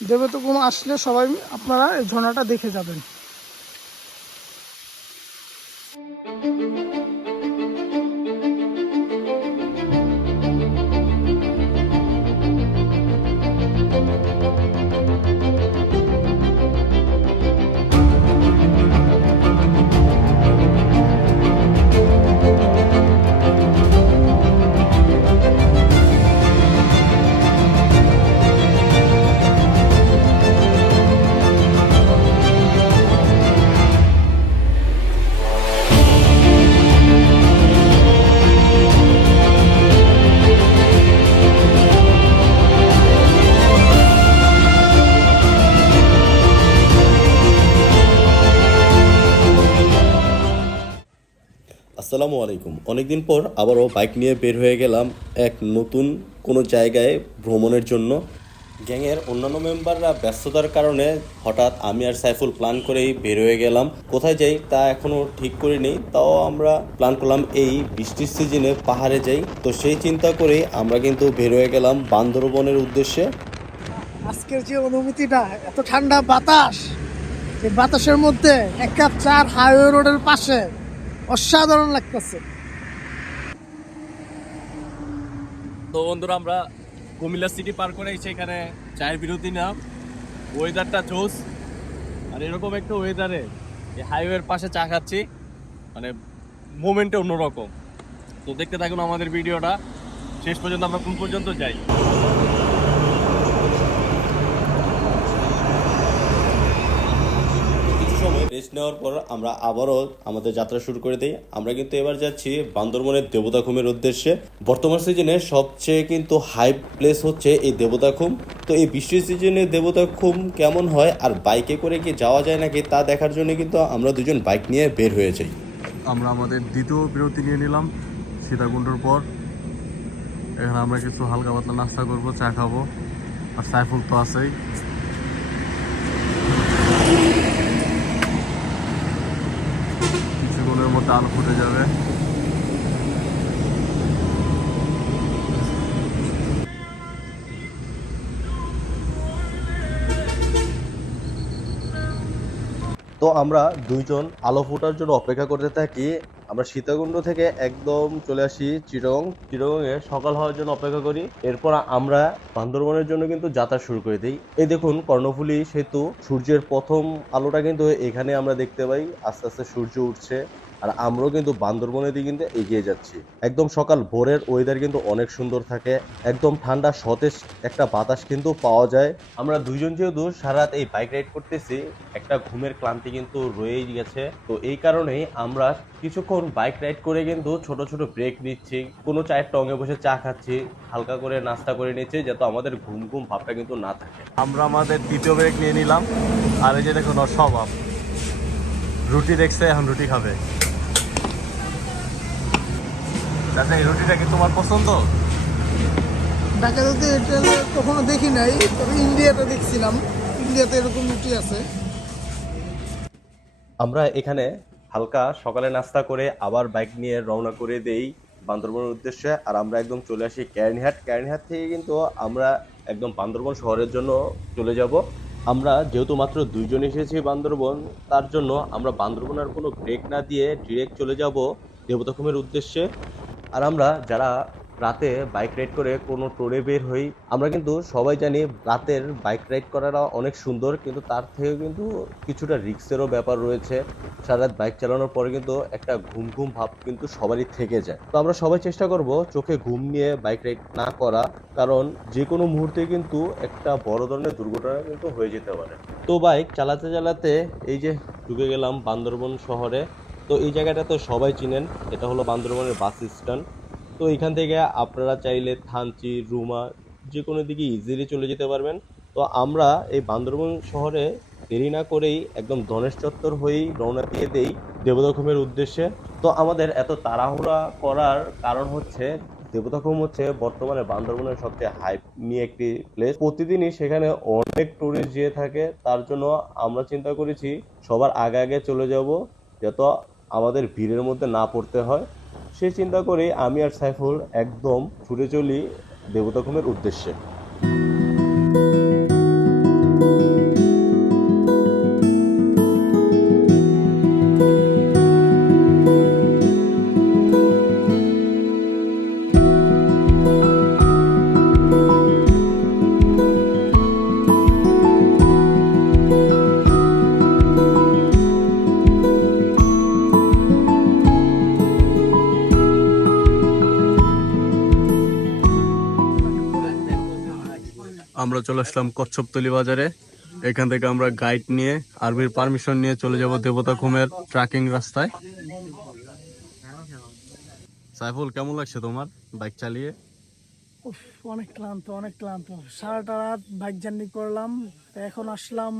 দেবতকুম আসলে সবাই আপনারা এই ঝর্ণাটা দেখে যাবেন। আলাইকুম। অনেকদিন পর আবারও বাইক নিয়ে বের হয়ে গেলাম এক নতুন কোনো জায়গায় ভ্রমণের জন্য। গ্যাংয়ের অন্যান্য মেম্বাররা ব্যস্ততার কারণে হঠাৎ আমি আর সাইফুল প্ল্যান করেই বের হয়ে গেলাম। কোথায় যাই তা এখনও ঠিক করিনি, তাও আমরা প্ল্যান করলাম এই বৃষ্টির সিজনে পাহাড়ে যাই। তো সেই চিন্তা করেই আমরা কিন্তু বের হয়ে গেলাম বান্দরবনের উদ্দেশ্যে। আজকের যে অনুভূতিটা, এত ঠান্ডা বাতাস বাতাসের মধ্যে এক কাপ চার হাইওয়ে রোডের পাশে। অসাধারণ লাগতেছে। তো বন্ধুরা, আমরা কুমিল্লা সিটি পার করে সেখানে চায়ের বিরতি না ওয়েদারটা জোস আর এরকম একটা ওয়েদারে এই হাইওয়ের পাশে চা খাচ্ছি। মানে মোমেন্টে অন্যরকম। তো দেখতে থাকুন আমাদের ভিডিওটা শেষ পর্যন্ত আমরা কোন পর্যন্ত যাই কিছু সময় রেস্ট নেওয়ার পর আমরা আবারও আমাদের যাত্রা শুরু করে দিই। আমরা কিন্তু এবার যাচ্ছি বান্দরবনের দেবতাখুমের উদ্দেশ্যে। বর্তমান সিজনে সবচেয়ে কিন্তু হাই প্লেস হচ্ছে এই দেবতাখুম তো এই বৃষ্টির সিজনে দেবতাখুম কেমন হয় আর বাইকে করে কি যাওয়া যায় নাকি তা দেখার জন্য কিন্তু আমরা দুজন বাইক নিয়ে বের হয়ে যাই। আমরা আমাদের দ্বিতীয় বিরতি নিয়ে নিলাম সীতাকুণ্ডর পর। এখানে আমরা কিছু হালকা পাতলা নাস্তা করব, চা খাব। আর সাইফুল তো আছেই। আলো ফুটে যাবে। তো আমরা দুইজন আলো ফোটার জন্য অপেক্ষা করতে থাকি। আমরা সীতাকুণ্ড থেকে একদম চলে আসি চিরং। চিরং এ সকাল হওয়ার জন্য অপেক্ষা করি। এরপর আমরা বান্দরবনের জন্য কিন্তু যাত্রা শুরু করে দিই। এই দেখুন, কর্ণফুলী সেতু। সূর্যের প্রথম আলোটা কিন্তু এখানে আমরা দেখতে পাই। আস্তে আস্তে সূর্য উঠছে। আর আমরাও কিন্তু বান্দরবনের দিকে কিন্তু এগিয়ে যাচ্ছি। একদম সকাল ভোরের ওয়েদার কিন্তু অনেক সুন্দর থাকে। একদম ঠান্ডা, সতেজ একটা বাতাস কিন্তু পাওয়া যায়। আমরা দুইজন যেহেতু সারা রাত এই বাইক রাইড করতেছি, একটা ঘুমের ক্লান্তি কিন্তু রয়েই গেছে। তো এই কারণেই আমরা কিছুক্ষণ বাইক রাইড করে কিন্তু ছোট ছোট ব্রেক নিচ্ছি। কোনো চায়ের টঙে বসে চা খাচ্ছি, হালকা করে নাস্তা করে নিচ্ছি, যাতে আমাদের ঘুম ঘুম ভাবটা কিন্তু না থাকে। আমরা আমাদের দ্বিতীয় ব্রেক নিয়ে নিলাম। আর এই যে দেখুন ওর স্বভাব রুটি দেখছে, এখন রুটি খাবে। আচ্ছা এই রুটিটা কি তোমার পছন্দ? ঢাকাতে এটা কখনো দেখি নাই তবে ইন্ডিয়াতে দেখছিলাম। ইন্ডিয়াতে এরকম রুটি আছে। আমরা এখানে হালকা সকালে নাস্তা করে আবার বাইক নিয়ে রওনা করে দেই বান্দরবনের উদ্দেশ্যে আর আমরা একদম চলে আসি ক্যারনিহাট। ক্যারনিহাট থেকে কিন্তু আমরা একদম বান্দরবন শহরের জন্য চলে যাব। আমরা যেহেতু মাত্র দুইজন এসেছি বান্দরবন তার জন্য আমরা বান্দরবন আর কোনো ব্রেক না দিয়ে ডিরেক্ট চলে যাব দেবতাখুমের উদ্দেশ্যে। আর আমরা যারা রাতে বাইক রাইড করে কোনো টোরে বের হই, আমরা কিন্তু সবাই জানি রাতের বাইক রাইড করাটা অনেক সুন্দর, কিন্তু তার থেকেও কিন্তু কিছুটা রিস্কেরও ব্যাপার রয়েছে। সারা রাত বাইক চালানোর পরে কিন্তু একটা ঘুম ঘুম ভাব কিন্তু সবারই থেকে যায়। তো আমরা সবাই চেষ্টা করব চোখে ঘুম নিয়ে বাইক রাইড না করা, কারণ যে কোনো মুহূর্তে কিন্তু একটা বড় ধরনের দুর্ঘটনা কিন্তু হয়ে যেতে পারে। তো বাইক চালাতে চালাতে এই যে ঢুকে গেলাম বান্দরবন শহরে তো এই জায়গাটা তো সবাই চিনেন, এটা হলো বান্দরবনের বাস স্ট্যান্ড। তো এখান থেকে আপনারা চাইলে থানচি, রুমা যে কোনো দিকে ইজিলি চলে যেতে পারবেন। তো আমরা এই বান্দরবন শহরে দেরি না করেই একদম ধনেশ চত্বর হয়েই রওনা দিয়ে দেই দেবদখমের উদ্দেশ্যে। তো আমাদের এত তাড়াহুড়া করার কারণ হচ্ছে দেবতাখুম হচ্ছে বর্তমানে বান্দরবনের সবচেয়ে হাইপ নিয়ে একটি প্লেস প্রতিদিনই সেখানে অনেক টুরিস্ট যেয়ে থাকে, তার জন্য আমরা চিন্তা করেছি সবার আগে আগে চলে যাব, যাতে আমাদের ভিড়ের মধ্যে না পড়তে হয়। সে চিন্তা করে আমি আর সাইফুল একদম ছুটে চলি দেবতাখুমের উদ্দেশ্যে। আমরা চলে আসলাম কচ্ছপতলি বাজারে। এখান থেকে আমরা গাইড নিয়ে আর্মির পারমিশন নিয়ে চলে যাব দেবতা খুমের ট্রাকিং রাস্তায়। সাইফুল, কেমন লাগছে তোমার বাইক চালিয়ে? অনেক ক্লান্ত অনেক ক্লান্ত। সারাটা রাত বাইক জার্নি করলাম, এখন আসলাম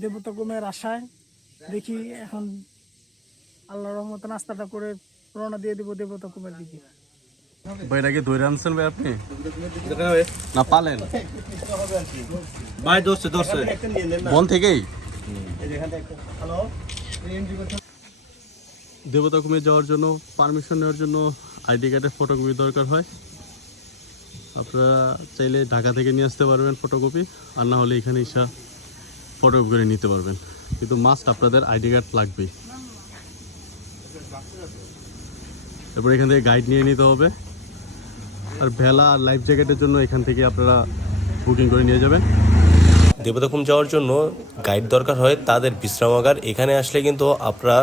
দেবতা কুমের আশায়। দেখি এখন আল্লাহ রহমত নাস্তাটা করে রওনা দিয়ে দিব দেবতা কুমের দিকে। ভাই আনছেন ভাই আপনি? না পালেন। ভাই ধরছে ধরছে। বন থেকেই? দেবতা কুমে যাওয়ার জন্য পারমিশন নেওয়ার জন্য আইডি কার্ডের ফটোকপি দরকার হয়। আপনারা চাইলে ঢাকা থেকে নিয়ে আসতে পারবেন ফটোকপি আর না হলে এখানে এসে ফটোকপি করে নিতে পারবেন। কিন্তু মাস্ট আপনাদের আইডি কার্ড লাগবেই। এরপর এখান থেকে গাইড নিয়ে নিতে হবে। আর ভেলা আর লাইফ জ্যাকেটের জন্য এখান থেকে আপনারা বুকিং করে নিয়ে যাবেন। দেবতাখুম যাওয়ার জন্য গাইড দরকার হয় তাদের বিশ্রামাগার এখানে আসলে কিন্তু আপনারা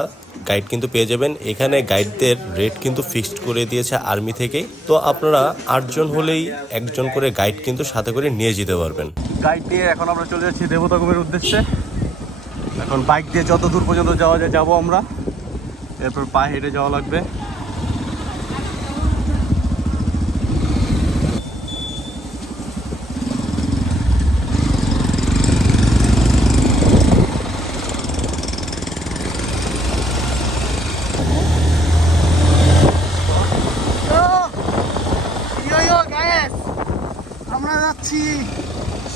গাইড কিন্তু পেয়ে যাবেন। এখানে গাইডদের রেট কিন্তু ফিক্সড করে দিয়েছে আর্মি থেকে। তো আপনারা আটজন হলেই একজন করে গাইড কিন্তু সাথে করে নিয়ে যেতে পারবেন। গাইড দিয়ে এখন আমরা চলে যাচ্ছি দেবতাকুমের উদ্দেশ্যে। এখন বাইক দিয়ে যত দূর পর্যন্ত যাওয়া যায় যাব আমরা। এরপর পায়ে হেঁটে যাওয়া লাগবে। যাচ্ছি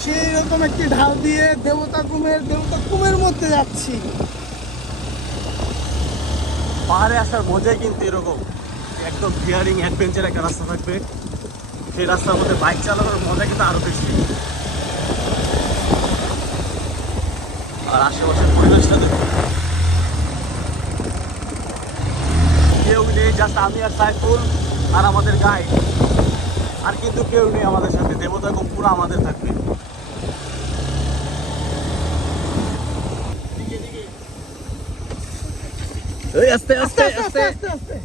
সেই রকম একটি ঢাল দিয়ে দেবতা কুমের দেবতা কুমের মধ্যে যাচ্ছি। পাহাড়ে আসার মজাই কিন্তু এরকম। একদম ফিয়ারিং অ্যাডভেঞ্চার একটা রাস্তা থাকবে। সেই রাস্তার মধ্যে বাইক চালানোর মজা কিন্তু আরও বেশি। আর আশেপাশের পরিবেশটা দেখুন। কেউ নেই জাস্ট আমি আর সাইফুল আর আমাদের গাইড আর কিন্তু কেউ নেই আমাদের সাথে। দেবতা খুব পুরো আমাদের থাকবে। আস্তে আস্তে আস্তে আস্তে আস্তে।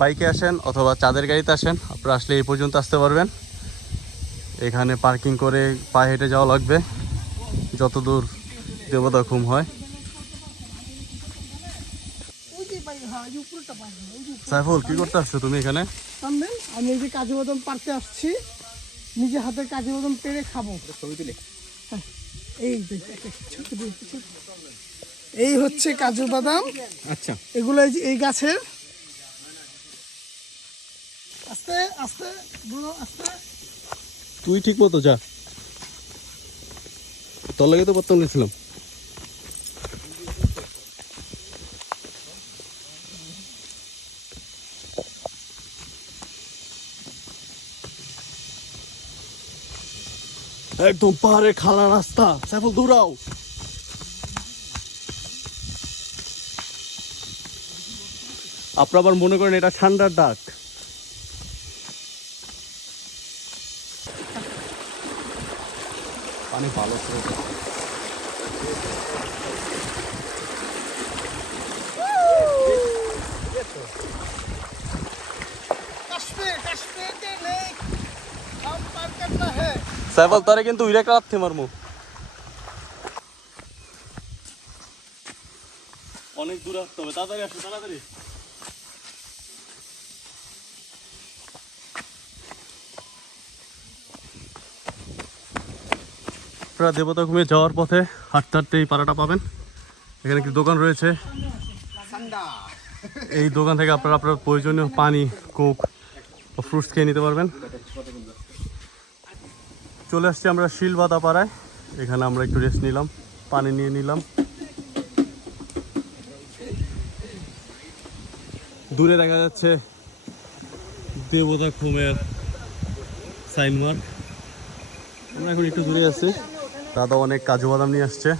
বাইকে আসেন অথবা চাঁদের গাড়িতে আসেন আপনারা আসলে এই পর্যন্ত আসতে পারবেন। এখানে পার্কিং করে পায়ে হেঁটে যাওয়া লাগবে। যত দূর দেবতা ঘুম হয় ওই যে ভাই হ্যাঁ ওই যে উপরটা পাই ওই যে উপরে। সাইফুল কি করতে আসছো তুমি এখানে? সামনে আমি এই যে কাজু বাদাম পারতে আসছি। নিজে হাতে কাজু বাদাম পেরে খাব। ছবি তুলে। এই হচ্ছে কাজু বাদাম। আচ্ছা। এগুলো এই যে এই গাছের। আস্তে আস্তে বুড়ো আস্তে। তুই ঠিক মতো যা। তোর লাগে তো বর্তমান ছিলাম একদম পাহাড়ে খালা রাস্তা। সাইফুল, দৌড়াও। আপনারা আবার মনে করেন এটা ঠান্ডার ডাক। পানি ভালো ছিল সাইফাল তারে কিন্তু উইরা কাটতে মারমু। অনেক দূর আসতে হবে তাড়াতাড়ি আসো তাড়াতাড়ি। আপনারা দেবতা ঘুমিয়ে যাওয়ার পথে হাঁটতে হাঁটতে এই পাড়াটা পাবেন। এখানে একটি দোকান রয়েছে। এই দোকান থেকে আপনারা আপনার প্রয়োজনীয় পানি কোক ফ্রুটস খেয়ে নিতে পারবেন। চলে আসছি আমরা শিলবাদা পাড়ায় এখানে আমরা একটু রেস্ট নিলাম, পানি নিয়ে নিলাম। দূরে দেখা যাচ্ছে দেবতা খুমের সাইনমার্ক আমরা এখন একটু দূরে আছি। দাদা অনেক কাজু বাদাম নিয়ে আসছে।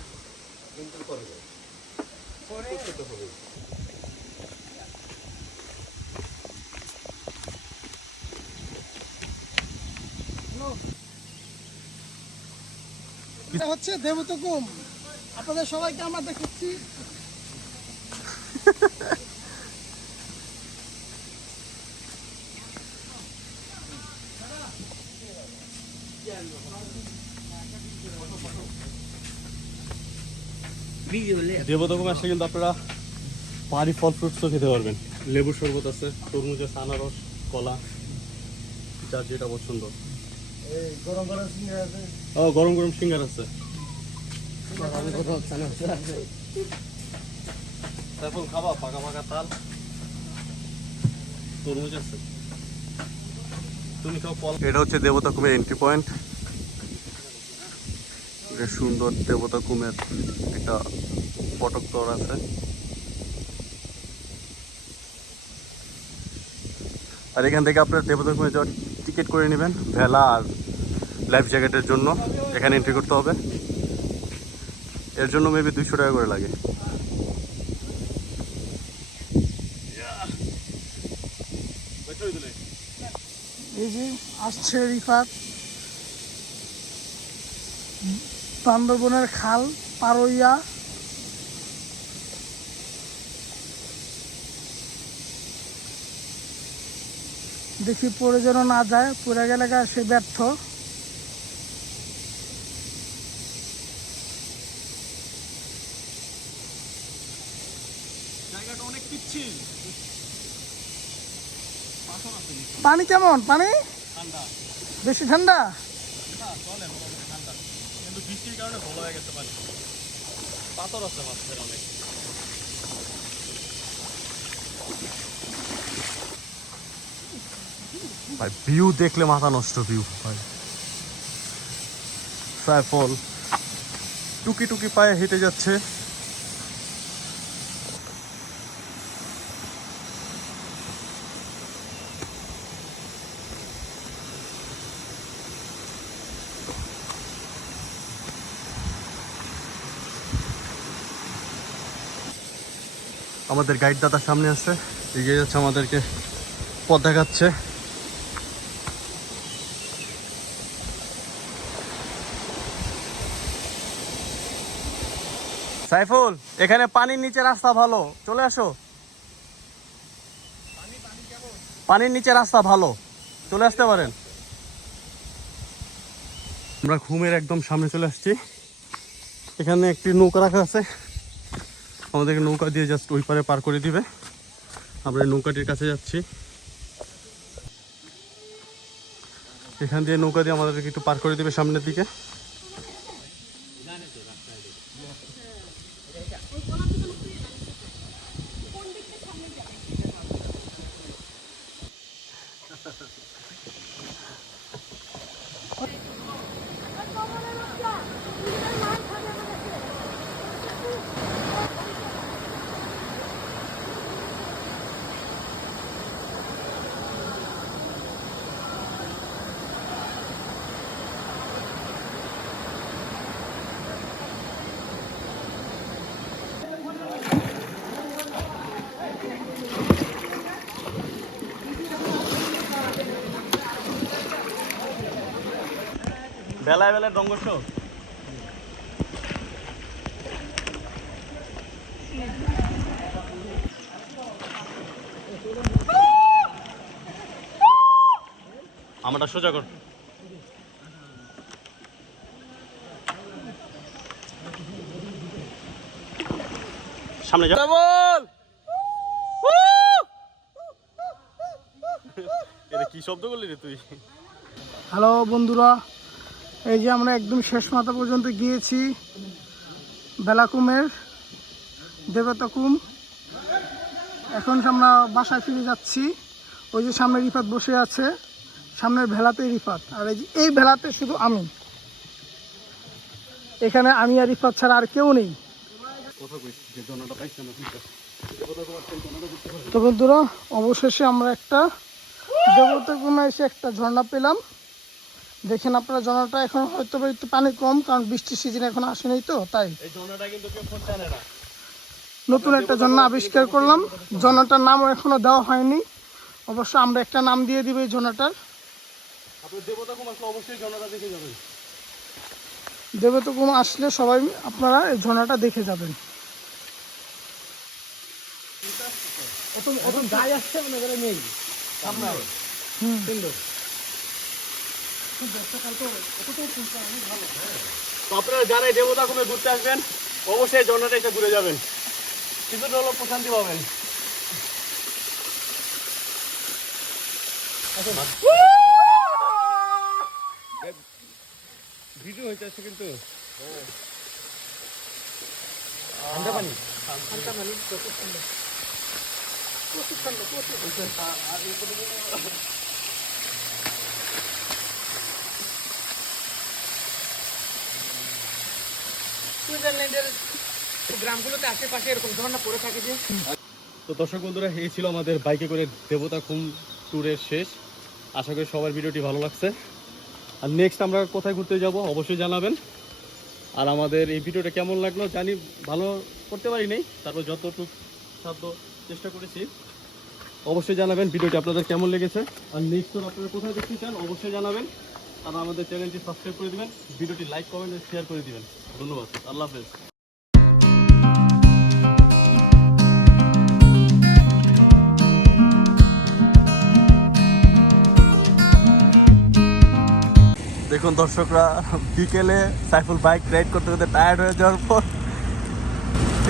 দেবতকুম। আপনাদের সবাইকে আমরা দেখাচ্ছি দেবতকম আসলে কিন্তু আপনারা পাহাড়ি ফল ফ্রুটসও খেতে পারবেন। লেবুর শরবত আছে তরমুজ আছে আনারস কলা যার যেটা পছন্দ। ও গরম গরম সিঙ্গার আছে। তুমি এটা হচ্ছে দেবতা কুমের এন্ট্রি পয়েন্ট বেশ সুন্দর দেবতা কুমের একটা ফটক তোর আছে। আর এখান থেকে আপনার দেবতা কুমে যাওয়ার টিকিট করে নেবেন। ভেলা আর লাইফ জ্যাকেটের জন্য। এখানে এন্ট্রি করতে হবে। এর জন্য মেবি দুইশো টাকা করে লাগে। এই যে আসছে রিফাত। বান্দরবনের খাল, পারইয়া। দেখি পড়ে যেন না যায়, পড়ে গেলে সে ব্যর্থ। পানি কেমন? পানি? বেশি ঠান্ডা? না চলে মোটামুটি ঠান্ডা। কিন্তু বৃষ্টির কারণে ভালো হয়ে গেছে পানি। পাথর আছে মাছের অনেক। ভাই ভিউ দেখলে মাথা নষ্ট ভিউ ভাই। সাইফল টুকি টুকি পায়ে হেঁটে যাচ্ছে। আমাদের গাইড দাদা সামনে আছে। এগিয়ে যাচ্ছে আমাদেরকে পথ দেখাচ্ছে। সাইফুল, এখানে পানির নিচে রাস্তা ভালো। চলে আসো। পানির নিচে রাস্তা ভালো। চলে আসতে পারেন। আমরা ঘুমের একদম সামনে চলে আসছি। এখানে একটি নৌকা রাখা আছে। আমাদেরকে নৌকা দিয়ে জাস্ট ওই পারে পার করে দিবে। আমরা নৌকাটির কাছে যাচ্ছি। এখান দিয়ে নৌকা দিয়ে আমাদেরকে একটু পার করে দিবে সামনের দিকে। বেলায় বেলায় ডঙ্গস আমরা সোজা কর। সামনে যা। বল। এটা কি শব্দ করলি রে তুই? হ্যালো বন্ধুরা এই যে আমরা একদম শেষ মাথা পর্যন্ত গিয়েছি। বেলাকুমের, দেবতাকুম। এখন আমরা বাসায় ফিরে যাচ্ছি, ওই যে সামনে রিফাত বসে আছে, সামনের ভেলাতে রিফাত। আর এই যে, এই ভেলাতে শুধু আমি। এখানে আমি আর রিফাত ছাড়া আর কেউ নেই। তো বন্ধুরা, অবশেষে আমরা একটা দেবতাকুমে এসে একটা ঝর্ণা পেলাম। দেখেন আপনারা ঝর্ণাটা এখন হয়তো একটু পানি কম কারণ বৃষ্টির সিজন এখন আসেনি তো তাই। নতুন একটা ঝর্ণা আবিষ্কার করলাম। ঝর্ণাটার নামও এখনও দেওয়া হয়নি। অবশ্য আমরা একটা নাম দিয়ে দিব এই আপনি দেবতা দেবতকুম আসলে সবাই আপনারা এই ঝর্ণাটা দেখে যাবেন। হুম। খুব বর্ষাকাল তো অতটাও ফুলটা অনেক ভালো তো আপনারা যারা এই দেবতা কমে ঘুরতে আসবেন অবশ্যই ঝর্ণাটা এসে ঘুরে যাবেন। কিছুটা হলো প্রশান্তি পাবেন। ভিডিও হইতে আসছে কিন্তু। ঠান্ডা পানি? ঠান্ডা পানি প্রচুর ঠান্ডা। প্রচুর ঠান্ডা প্রচুর। সুইজারল্যান্ডের গ্রামগুলোতে আশেপাশে এরকম পড়ে থাকে যে। তো দর্শক বন্ধুরা, এই ছিল আমাদের বাইকে করে দেবতা খুম ট্যুরের শেষ। আশা করি সবার ভিডিওটি ভালো লাগছে। আর নেক্সট আমরা কোথায় ঘুরতে যাব অবশ্যই জানাবেন। আর আমাদের এই ভিডিওটা কেমন লাগল জানি ভালো করতে পারি নাই তারপর যতটুকু সাধ্য চেষ্টা করেছি, অবশ্যই জানাবেন ভিডিওটি আপনাদের কেমন লেগেছে। আর নেক্সট আপনারা কোথায় দেখতে চান অবশ্যই জানাবেন। আর আমাদের চ্যানেলটি সাবস্ক্রাইব করে দিবেন, ভিডিওটি লাইক কমেন্ট শেয়ার করে দিবেন। ধন্যবাদ, আল্লাহ হাফেজ। দেখুন দর্শকরা, বিকেলে সাইফুল বাইক রাইড করতে করতে টায়ার্ড হয়ে যাওয়ার পর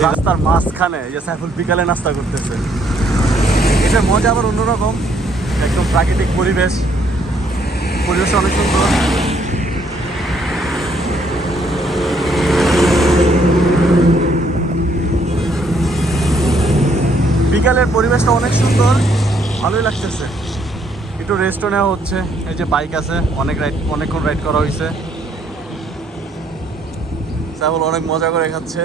রাস্তার মাঝখানে যে সাইফুল বিকালে নাস্তা করতেছে। এটা মজা আবার অন্যরকম, একদম প্রাকৃতিক পরিবেশ। পরিবেশ অনেক সুন্দর বিকালের পরিবেশটা অনেক সুন্দর। ভালোই লাগতেছে। একটু রেস্টও নেওয়া হচ্ছে। এই যে বাইক আছে, অনেক রাইড অনেকক্ষণ রাইড করা হয়েছে সাইফুল অনেক মজা করে খাচ্ছে।